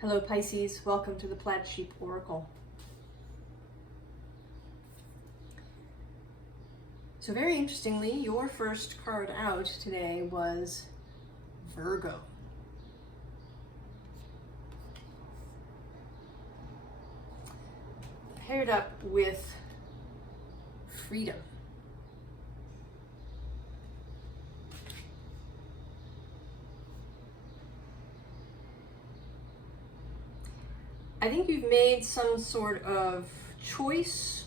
Hello Pisces, welcome to the Plaid Oracle. So very interestingly, your first card out today was Virgo. Paired up with freedom. I think you've made some sort of choice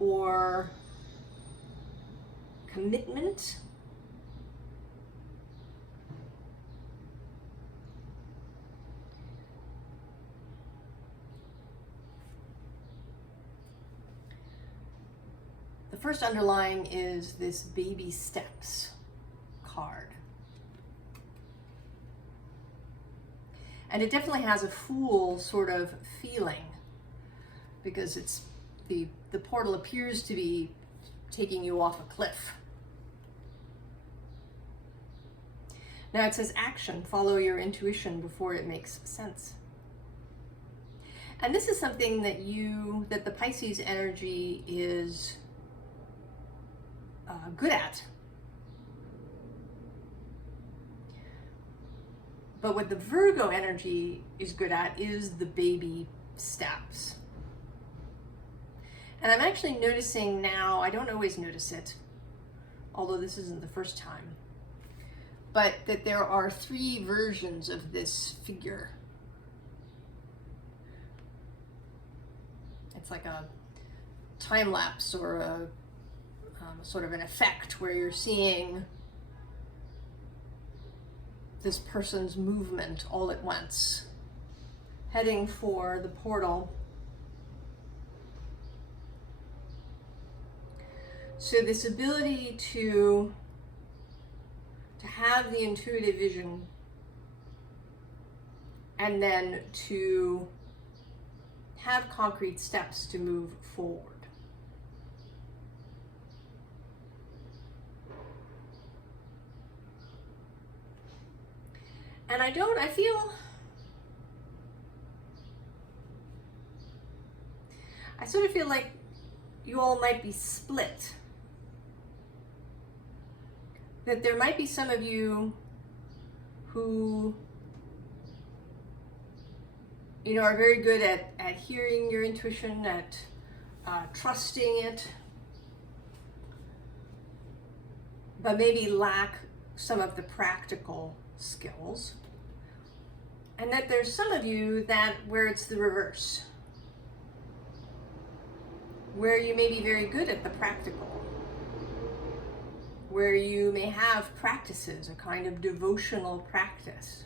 or commitment. The first underlying is this baby steps card. And it definitely has a Fool sort of feeling because it's the portal appears to be taking you off a cliff. Now it says action, follow your intuition before it makes sense. And this is something that the Pisces energy is good at. But what the Virgo energy is good at is the baby steps. And I'm actually noticing now, I don't always notice it, although this isn't the first time, but that there are 3 versions of this figure. It's like a time lapse or a sort of an effect where you're seeing this person's movement all at once, heading for the portal. So this ability to have the intuitive vision and then to have concrete steps to move forward. And I sort of feel like you all might be split. That there might be some of you who, are very good at hearing your intuition, at trusting it, but maybe lack some of the practical skills. And that there's some of you where it's the reverse, where you may be very good at the practical, where you may have practices, a kind of devotional practice,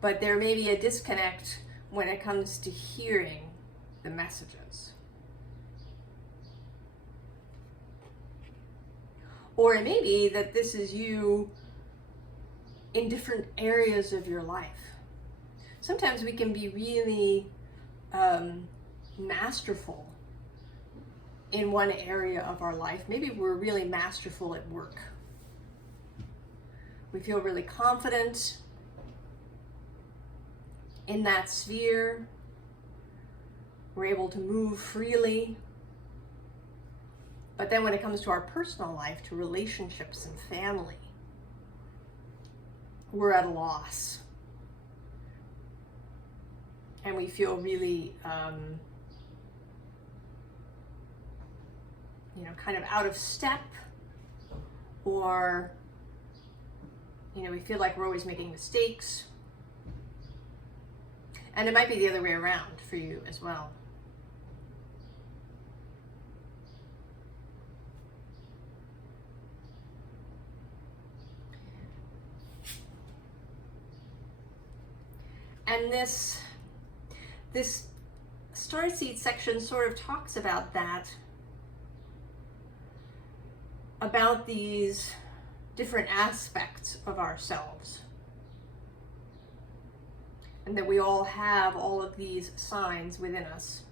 but there may be a disconnect when it comes to hearing the messages. Or it may be that this is you in different areas of your life. Sometimes we can be really masterful in one area of our life. Maybe we're really masterful at work. We feel really confident in that sphere. We're able to move freely. But then when it comes to our personal life, to relationships and family, we're at a loss. And we feel really, kind of out of step, or, we feel like we're always making mistakes. And it might be the other way around for you as well. And this Starseed section sort of talks about that, about these different aspects of ourselves. And that we all have all of these signs within us.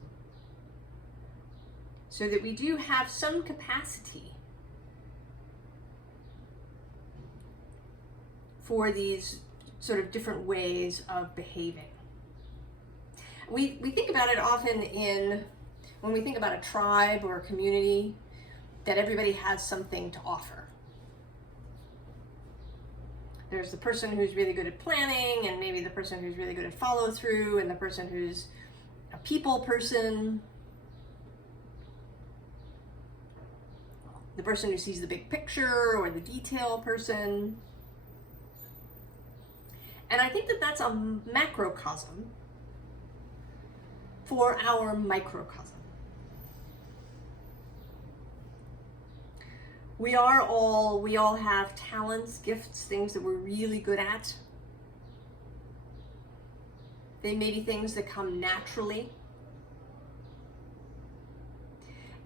So that we do have some capacity for these sort of different ways of behaving. We think about it often when we think about a tribe or a community, that everybody has something to offer. There's the person who's really good at planning, and maybe the person who's really good at follow through, and the person who's a people person, the person who sees the big picture, or the detail person. And I think that that's a macrocosm for our microcosm. We all have talents, gifts, things that we're really good at. They may be things that come naturally.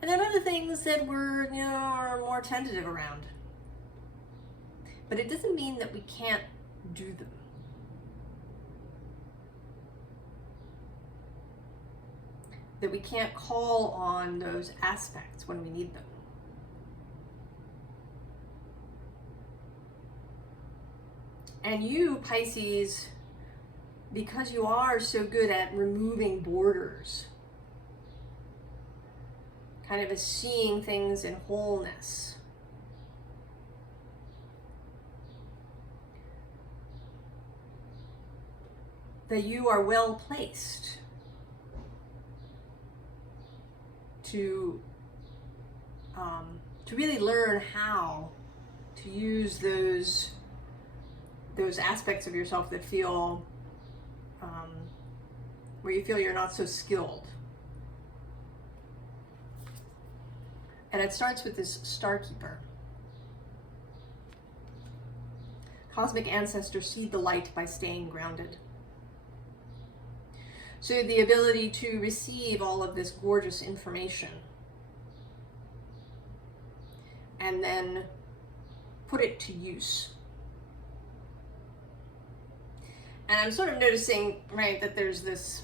And then other things that we're, are more tentative around. But it doesn't mean that we can't do them. That we can't call on those aspects when we need them. And you, Pisces, because you are so good at removing borders, kind of as seeing things in wholeness, that you are well placed to really learn how to use those aspects of yourself that feel, where you feel you're not so skilled. And it starts with this Starkeeper. Cosmic ancestors seed the light by staying grounded. So the ability to receive all of this gorgeous information and then put it to use. And I'm sort of noticing, right, that there's this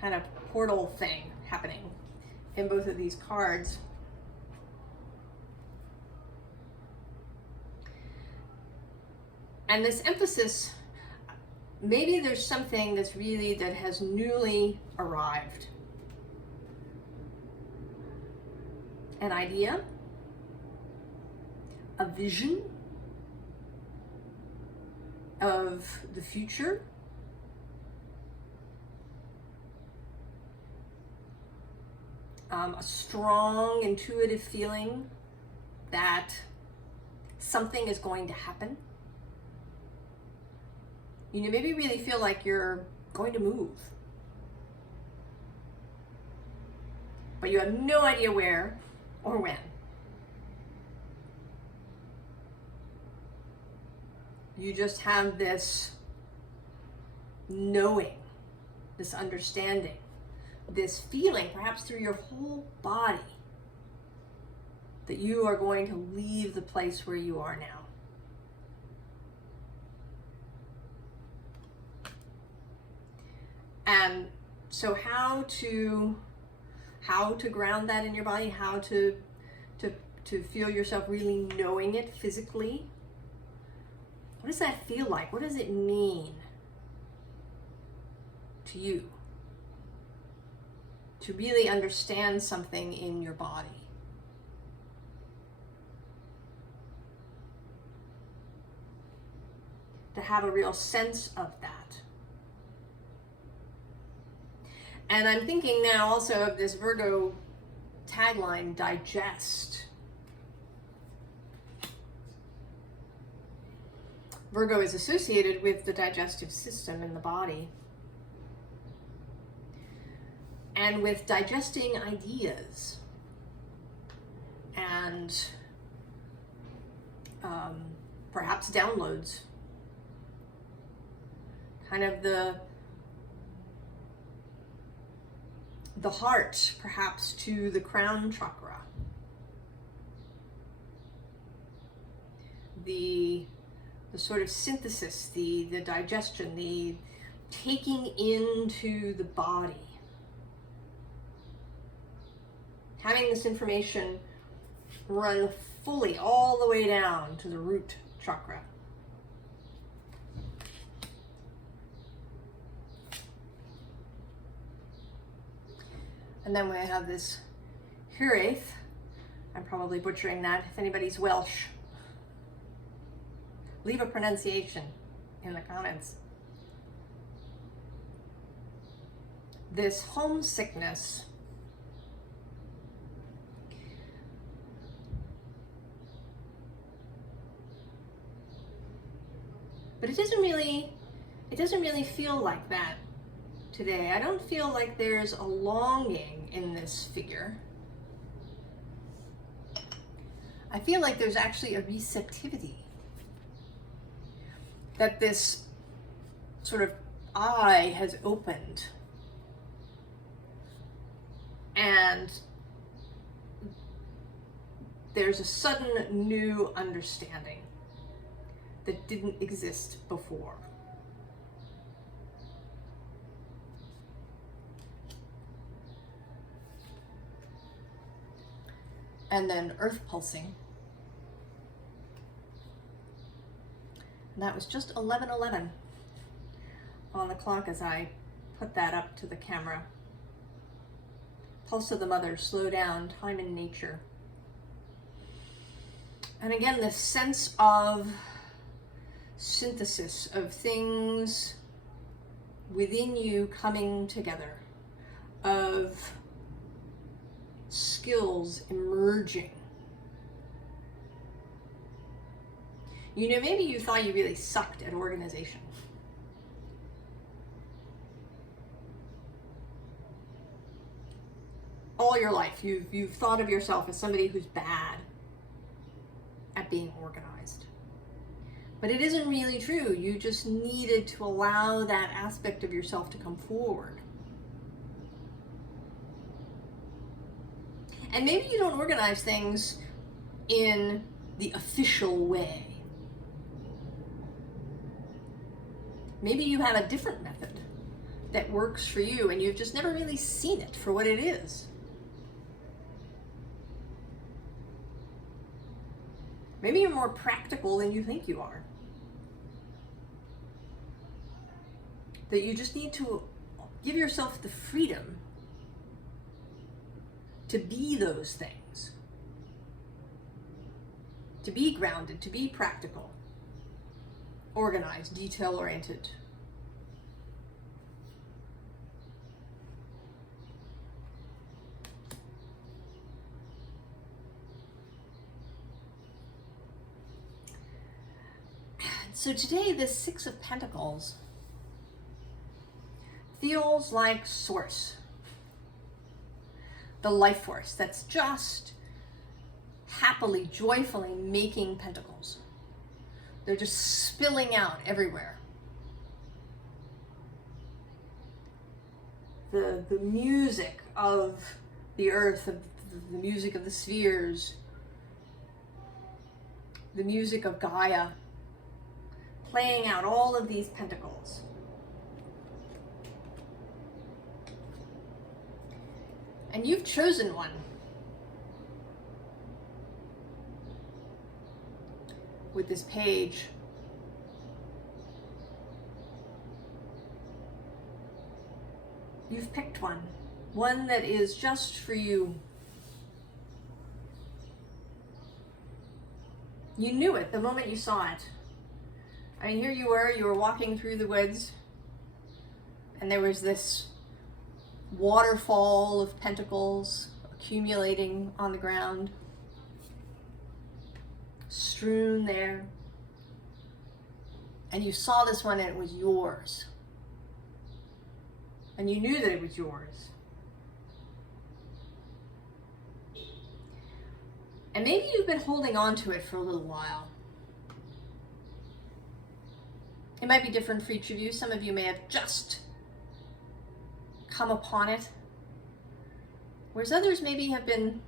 kind of portal thing happening in both of these cards. And this emphasis, maybe there's something that has newly arrived. An idea, a vision of the future, a strong intuitive feeling that something is going to happen. You maybe really feel like you're going to move, but you have no idea where or when. You just have this knowing, this understanding, this feeling, perhaps through your whole body, that you are going to leave the place where you are now. And so how to ground that in your body, how to feel yourself really knowing it physically. What does that feel like? What does it mean to you to really understand something in your body? To have a real sense of that. And I'm thinking now also of this Virgo tagline, digest. Virgo is associated with the digestive system in the body and with digesting ideas and perhaps downloads. Kind of the heart, perhaps, to the crown chakra. The sort of synthesis, the digestion, the taking into the body. Having this information run fully all the way down to the root chakra. And then we have this Hiraeth. I'm probably butchering that. If anybody's Welsh, leave a pronunciation in the comments. This homesickness. But it doesn't really feel like that today. I don't feel like there's a longing in this figure. I feel like there's actually a receptivity. That this sort of eye has opened. And there's a sudden new understanding that didn't exist before. And then earth pulsing. And that was just 11:11 on the clock as I put that up to the camera. Pulse of the mother, slow down, time in nature. And again, this sense of synthesis of things within you coming together, of skills emerging. You know, maybe you thought you really sucked at organization. All your life, you've thought of yourself as somebody who's bad at being organized. But it isn't really true. You just needed to allow that aspect of yourself to come forward. And maybe you don't organize things in the official way. Maybe you have a different method that works for you and you've just never really seen it for what it is. Maybe you're more practical than you think you are. That you just need to give yourself the freedom to be those things. To be grounded, to be practical, organized, detail-oriented. So today, this Six of Pentacles feels like source, the life force that's just happily, joyfully making pentacles. They're just spilling out everywhere. The music of the earth, of the music of the spheres, the music of Gaia, playing out all of these pentacles. And you've chosen one. With this page. You've picked one. One that is just for you. You knew it the moment you saw it. I mean, here you were walking through the woods, and there was this waterfall of pentacles accumulating on the ground, strewn there, and you saw this one and it was yours, and you knew that it was yours. And maybe you've been holding on to it for a little while. It might be different for each of you. Some of you may have just come upon it, whereas others maybe have been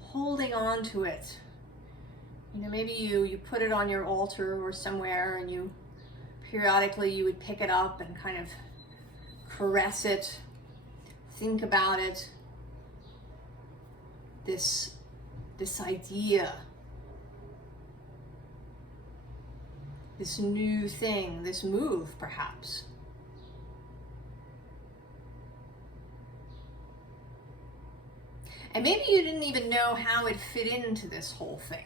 holding on to it. You know, maybe you put it on your altar or somewhere, and you periodically you would pick it up and kind of caress it, think about it. This idea, this new thing, this move perhaps. And maybe you didn't even know how it fit into this whole thing.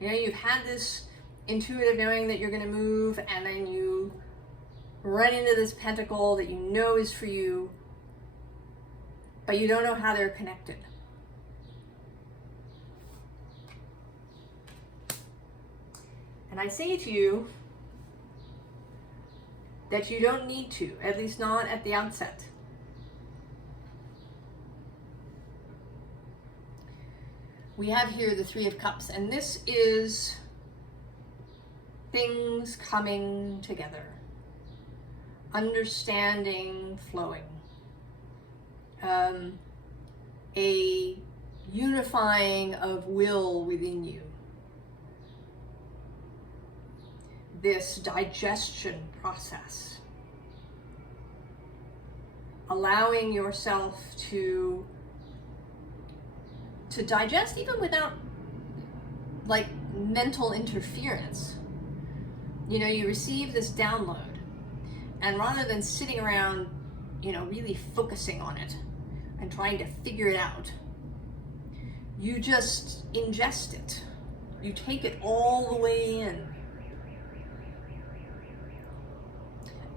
You know, you've had this intuitive knowing that you're going to move, and then you run into this pentacle that you know is for you, but you don't know how they're connected. And I say to you that you don't need to, at least not at the outset. We have here the Three of Cups, and this is things coming together, understanding flowing, a unifying of will within you, this digestion process, allowing yourself to digest even without like mental interference. You know, you receive this download, and rather than sitting around, you know, really focusing on it and trying to figure it out, you just ingest it. You take it all the way in.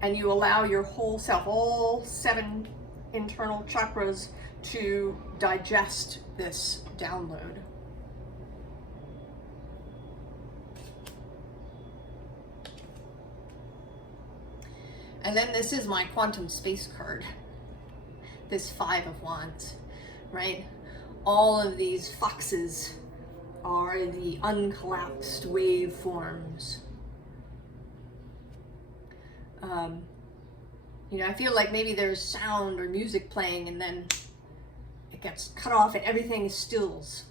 And you allow your whole self, all 7 internal chakras, to digest this download. And then this is my quantum space card, this 5 of Wands, right? All of these foxes are the uncollapsed waveforms. You know, I feel like maybe there's sound or music playing, and then it gets cut off and everything stills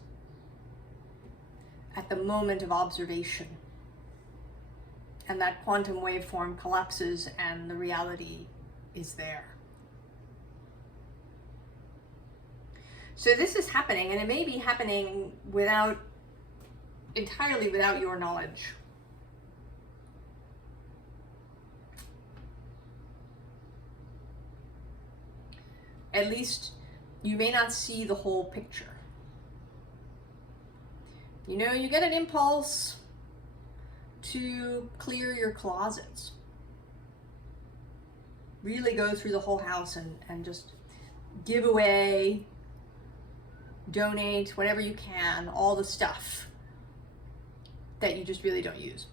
at the moment of observation. And that quantum waveform collapses and the reality is there. So this is happening, and it may be happening entirely without your knowledge. At least you may not see the whole picture. You know, you get an impulse to clear your closets. Really go through the whole house and just give away, donate, whatever you can, all the stuff that you just really don't use.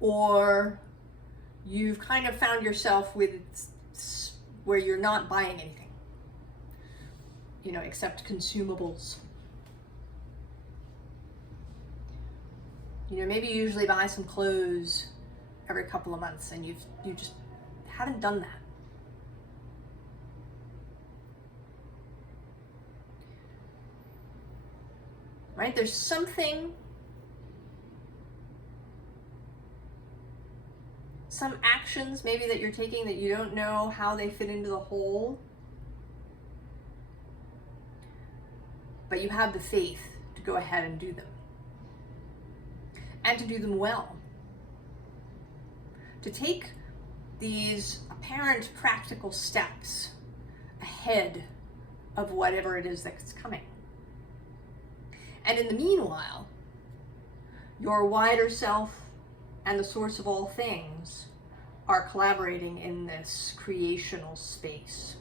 Or you've kind of found yourself with where you're not buying anything, you know, except consumables. You know, maybe you usually buy some clothes every couple of months, and you just haven't done that. Right? There's something, some actions maybe that you're taking that you don't know how they fit into the whole, but you have the faith to go ahead and do them, and to do them well. To take these apparent practical steps ahead of whatever it is that's coming. And in the meanwhile, your wider self and the source of all things are collaborating in this creational space.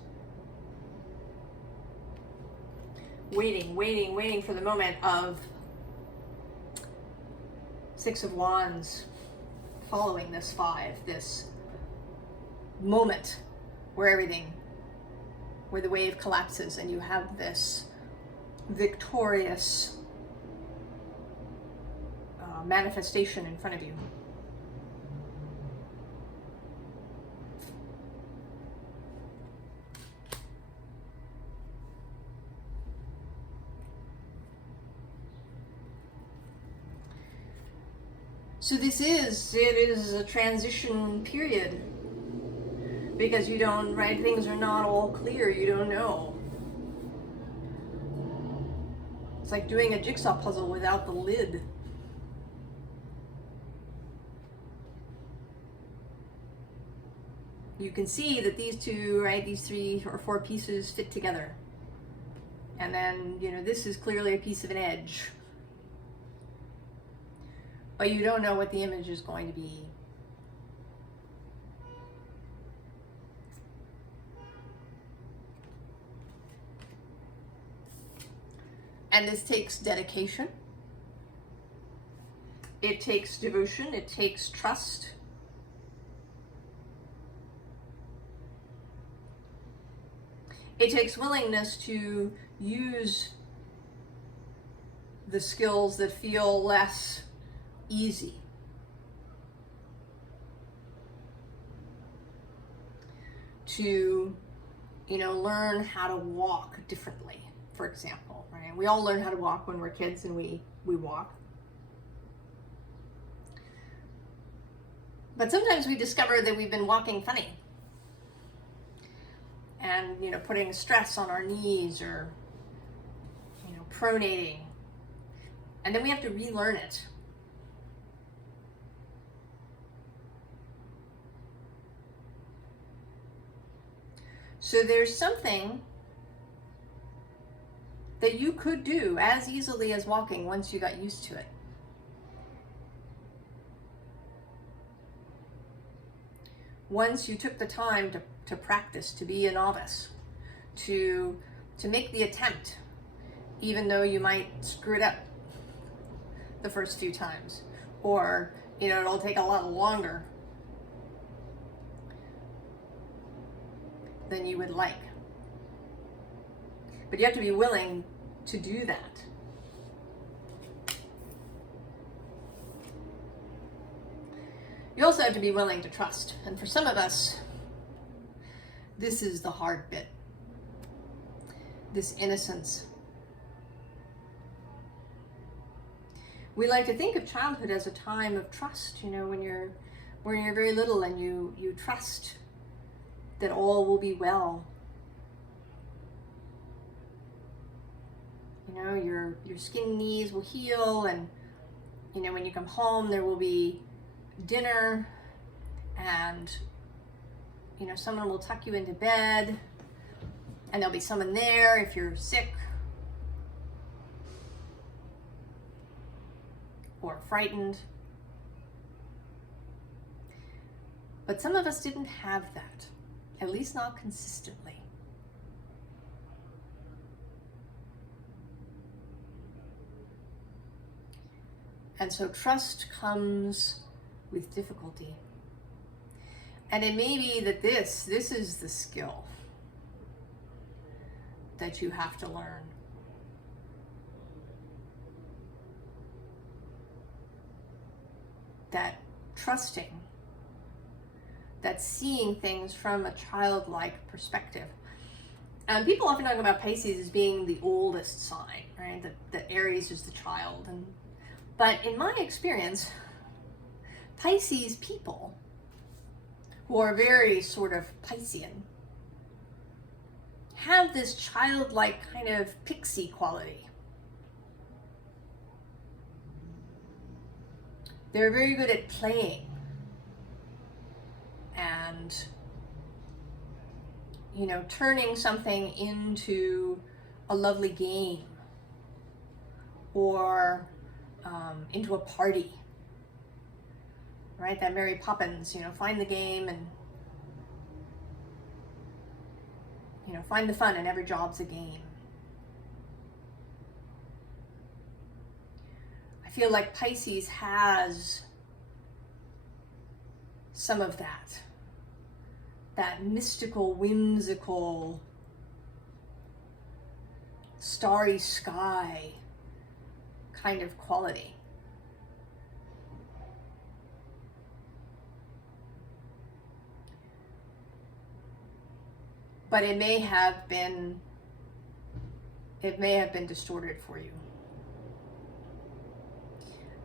Waiting for the moment of 6 of Wands following this 5, this moment where the wave collapses and you have this victorious manifestation in front of you. So it is a transition period, because you don't, right, things are not all clear, you don't know. It's like doing a jigsaw puzzle without the lid. you can see that these two, right, these 3 or 4 pieces fit together. And then, you know, this is clearly a piece of an edge. But you don't know what the image is going to be. And this takes dedication. It takes devotion. It takes trust. It takes willingness to use the skills that feel less easy. To, you know, learn how to walk differently, for example, right? We all learn how to walk when we're kids and we walk. But sometimes we discover that we've been walking funny. And, you know, putting stress on our knees or, you know, pronating. And then we have to relearn it. So there's something that you could do as easily as walking once you got used to it. Once you took the time to practice, to be a novice, to make the attempt, even though you might screw it up the first few times, or, you know, it'll take a lot longer than you would like. But you have to be willing to do that. You also have to be willing to trust. And for some of us, this is the hard bit. This innocence. We like to think of childhood as a time of trust, you know, when you're very little and you trust that all will be well. You know, your skin knees will heal, and, you know, when you come home there will be dinner, and, you know, someone will tuck you into bed, and there'll be someone there if you're sick or frightened. But some of us didn't have that, at least not consistently. And so trust comes with difficulty. And it may be that this is the skill that you have to learn. That trusting, that seeing things from a childlike perspective. And people often talk about Pisces as being the oldest sign, right? That Aries is the child. But in my experience, Pisces people, who are very sort of Piscean, have this childlike kind of pixie quality. They're very good at playing and, you know, turning something into a lovely game or into a party. Right, that Mary Poppins, you know, find the game and, you know, find the fun, and every job's a game. I feel like Pisces has some of that mystical, whimsical, starry sky kind of quality. But it may have been distorted for you.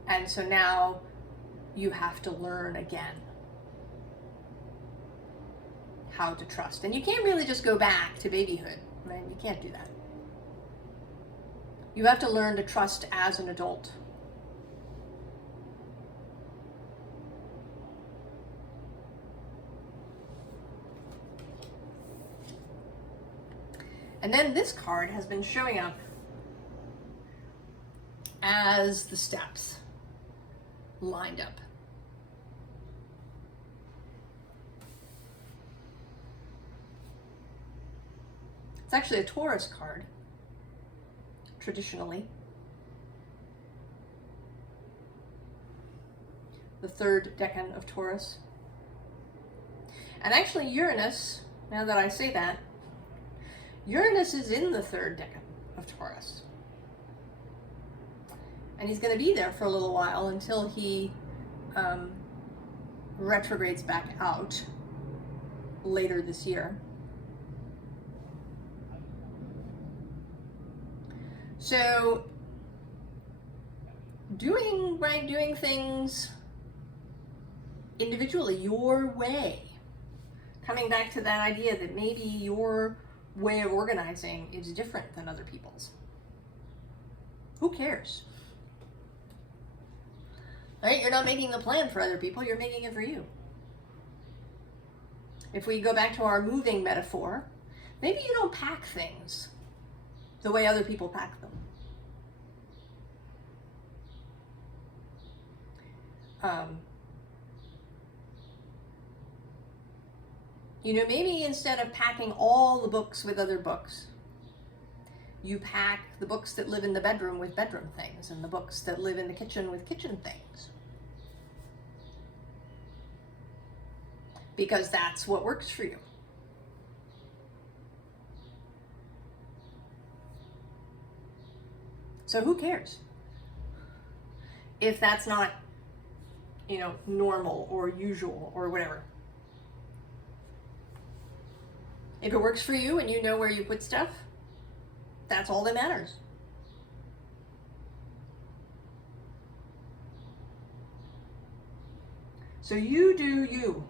And so now you have to learn again how to trust. And you can't really just go back to babyhood, right? You can't do that. You have to learn to trust as an adult. And then this card has been showing up as the steps lined up. It's actually a Taurus card, traditionally. The third decan of Taurus. And actually Uranus, now that I say that, Uranus is in the third decan of Taurus. And he's going to be there for a little while until he retrogrades back out later this year. So doing things individually, your way. Coming back to that idea that maybe your way of organizing is different than other people's. Who cares? Right? You're not making the plan for other people, you're making it for you. If we go back to our moving metaphor, maybe you don't pack things the way other people pack them. You know, maybe instead of packing all the books with other books, you pack the books that live in the bedroom with bedroom things, and the books that live in the kitchen with kitchen things. Because that's what works for you. So who cares if that's not, you know, normal or usual or whatever? If it works for you and you know where you put stuff, that's all that matters. So you do you.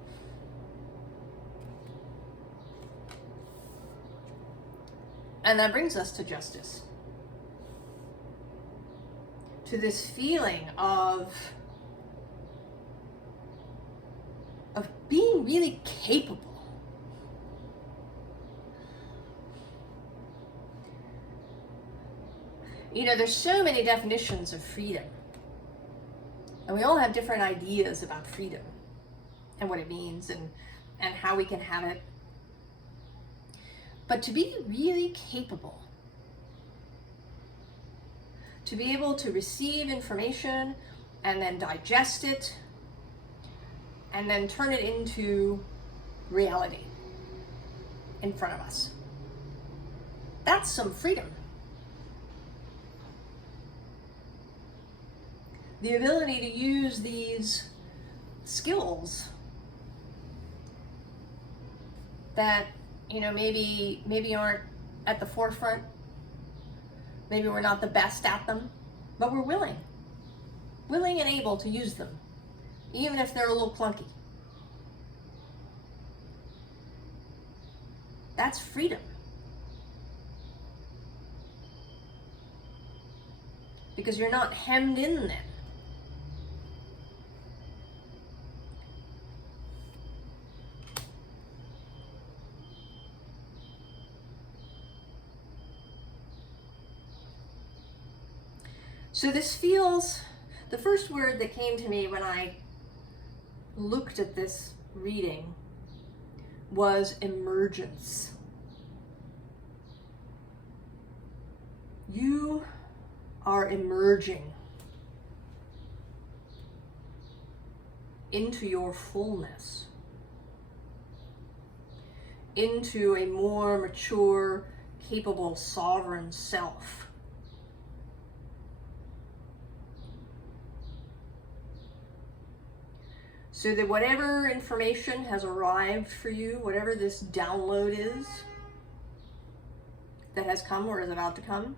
And that brings us to justice. To this feeling of being really capable. You know, there's so many definitions of freedom. And we all have different ideas about freedom and what it means and how we can have it. But to be really capable, to be able to receive information and then digest it and then turn it into reality in front of us. That's some freedom. The ability to use these skills that, you know, maybe aren't at the forefront. Maybe we're not the best at them, but we're willing and able to use them, even if they're a little clunky. That's freedom. Because you're not hemmed in then. So this feels, the first word that came to me when I looked at this reading was emergence. You are emerging into your fullness, into a more mature, capable, sovereign self. So that whatever information has arrived for you, whatever this download is that has come or is about to come,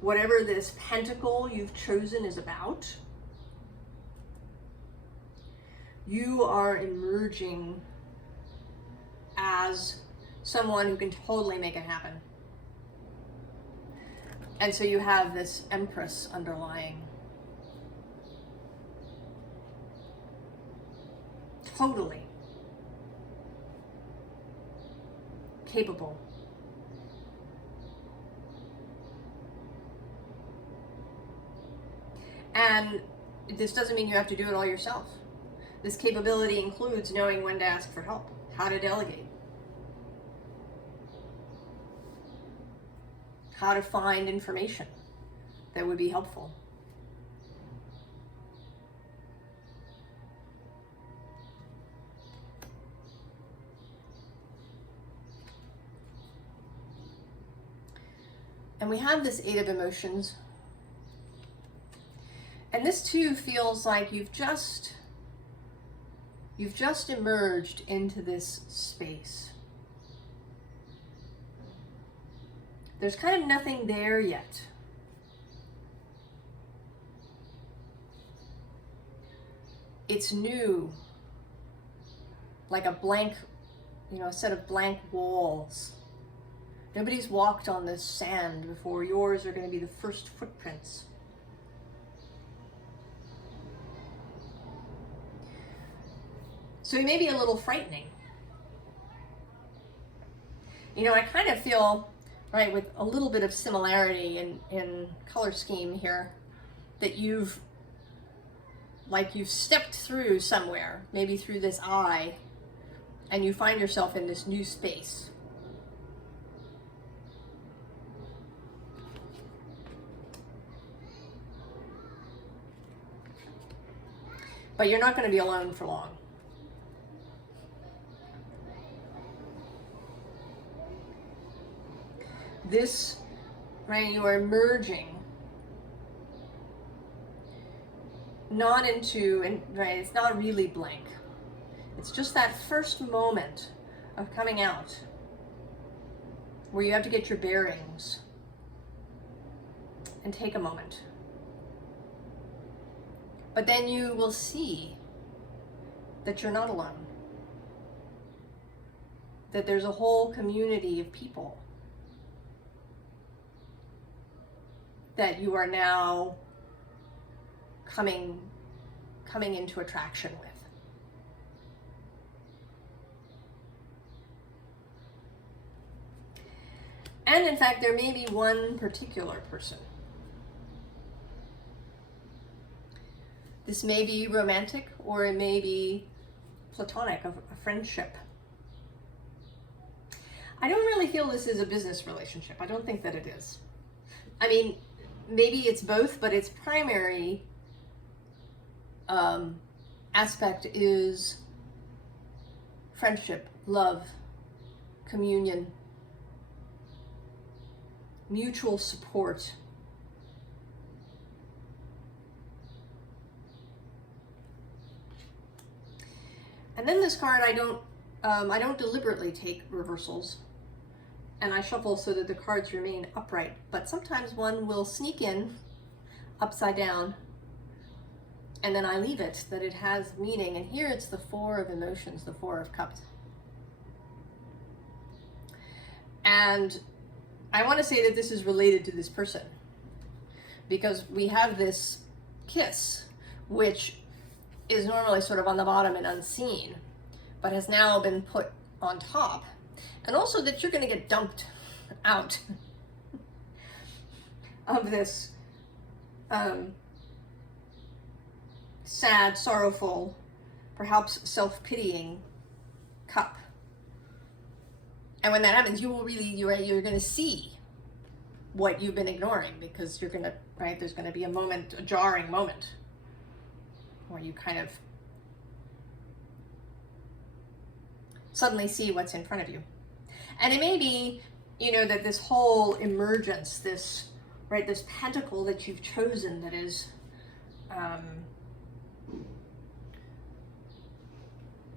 whatever this pentacle you've chosen is about, you are emerging as someone who can totally make it happen. And so you have this Empress underlying. Totally capable And this doesn't mean you have to do it all yourself. This capability includes knowing when to ask for help, how to delegate, how to find information that would be helpful. And we have this Eight of Emotions. And this too feels like you've just emerged into this space. There's kind of nothing there yet. It's new, like a blank, a set of blank walls. Nobody's walked on this sand before. Yours are going to be the first footprints. So it may be a little frightening. I kind of feel, right, with a little bit of similarity in color scheme here, that you've stepped through somewhere, maybe through this eye, and you find yourself in this new space. But you're not going to be alone for long. This, right, you are merging not into, and right, it's not really blank. It's just that first moment of coming out where you have to get your bearings and take a moment. But then you will see that you're not alone. That there's a whole community of people that you are now coming into attraction with. And in fact, there may be one particular person. This may be romantic, or it may be platonic, a friendship. I don't really feel this is a business relationship. I don't think that it is. I mean, maybe it's both, but its primary aspect is friendship, love, communion, mutual support. And then this card, I don't deliberately take reversals, and I shuffle so that the cards remain upright, but sometimes one will sneak in upside down, and then I leave it, that it has meaning. And here it's the Four of Emotions, the Four of Cups. And I want to say that this is related to this person, because we have this kiss, which is normally sort of on the bottom and unseen, but has now been put on top. And also that you're going to get dumped out of this sad, sorrowful, perhaps self-pitying cup. And when that happens, you will really, you're going to see what you've been ignoring, because you're going to, right, there's going to be a moment, a jarring moment, where you kind of suddenly see what's in front of you. And it may be, that this whole emergence, this pentacle that you've chosen, that is,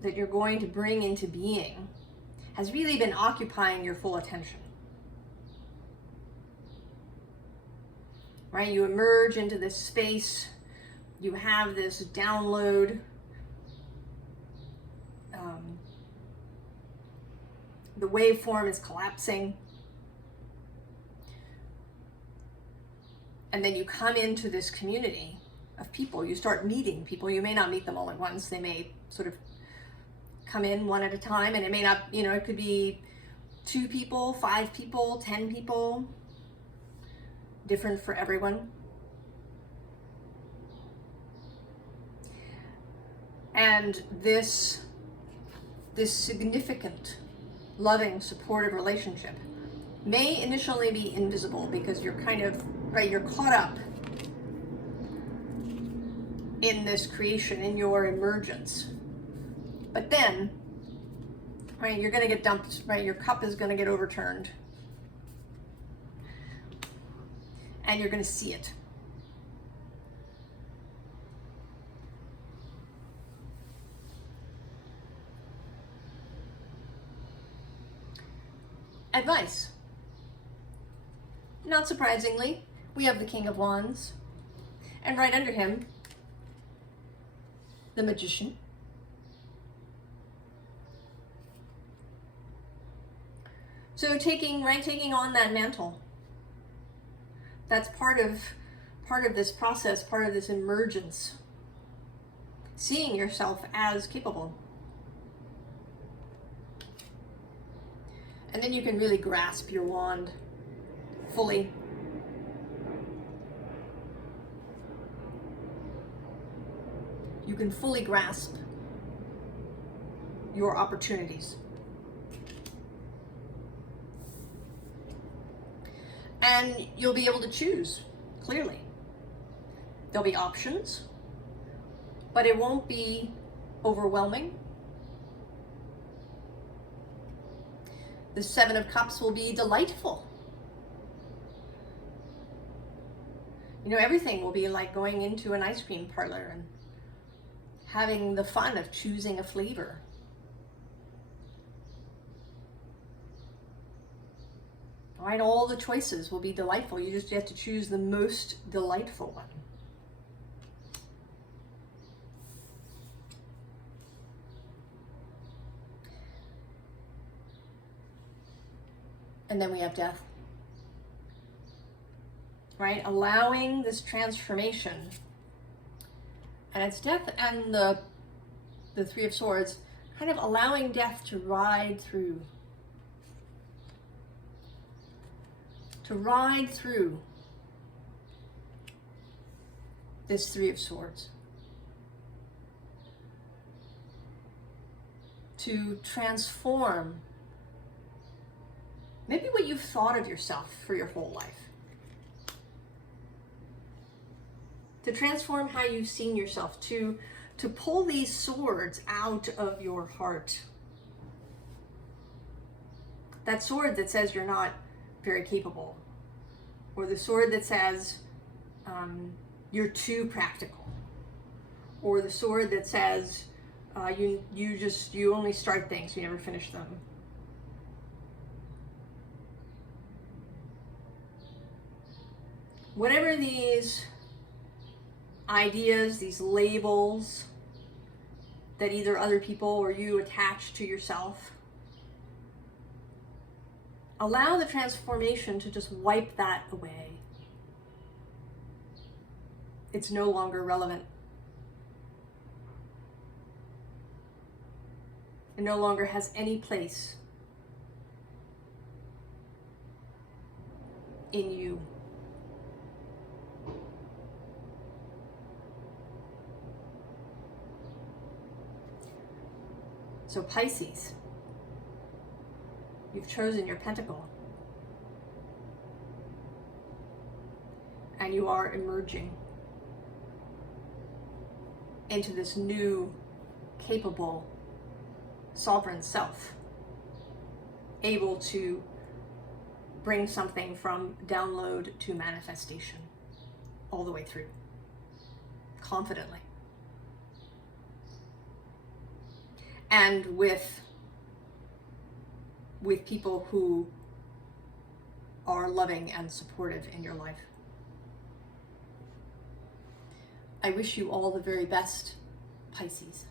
that you're going to bring into being, has really been occupying your full attention. Right? You emerge into this space, you have this download, the waveform is collapsing, and then you come into this community of people. You start meeting people. You may not meet them all at once. They may sort of come in one at a time, and it may not, it could be 2 people, 5 people, 10 people, different for everyone. And this significant, loving, supportive relationship may initially be invisible because you're kind of, right, you're caught up in this creation, in your emergence. But then, right, you're going to get dumped, right, your cup is going to get overturned. And you're going to see it. Advice. Not surprisingly, we have the King of Wands, and right under him, the Magician. So taking on that mantle. That's part of this process, part of this emergence. Seeing yourself as capable. And then you can really grasp your wand fully. You can fully grasp your opportunities. And you'll be able to choose clearly. There'll be options, but it won't be overwhelming. The Seven of Cups will be delightful. You know, everything will be like going into an ice cream parlor and having the fun of choosing a flavor. All right, all the choices will be delightful. You just have to choose the most delightful one. And then we have death, right? Allowing this transformation. And it's death and the Three of Swords, kind of allowing death to ride through. To ride through this Three of Swords. To transform maybe what you've thought of yourself for your whole life. To transform how you've seen yourself, to pull these swords out of your heart. That sword that says you're not very capable, or the sword that says you're too practical, or the sword that says you only start things, you never finish them. Whatever these ideas, these labels that either other people or you attach to yourself, allow the transformation to just wipe that away. It's no longer relevant. It no longer has any place in you. So Pisces, you've chosen your pentacle. And you are emerging into this new, capable, sovereign self, able to bring something from download to manifestation all the way through, confidently. And with people who are loving and supportive in your life. I wish you all the very best, Pisces,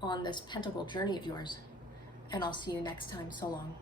on this pentacle journey of yours, and I'll see you next time. So long.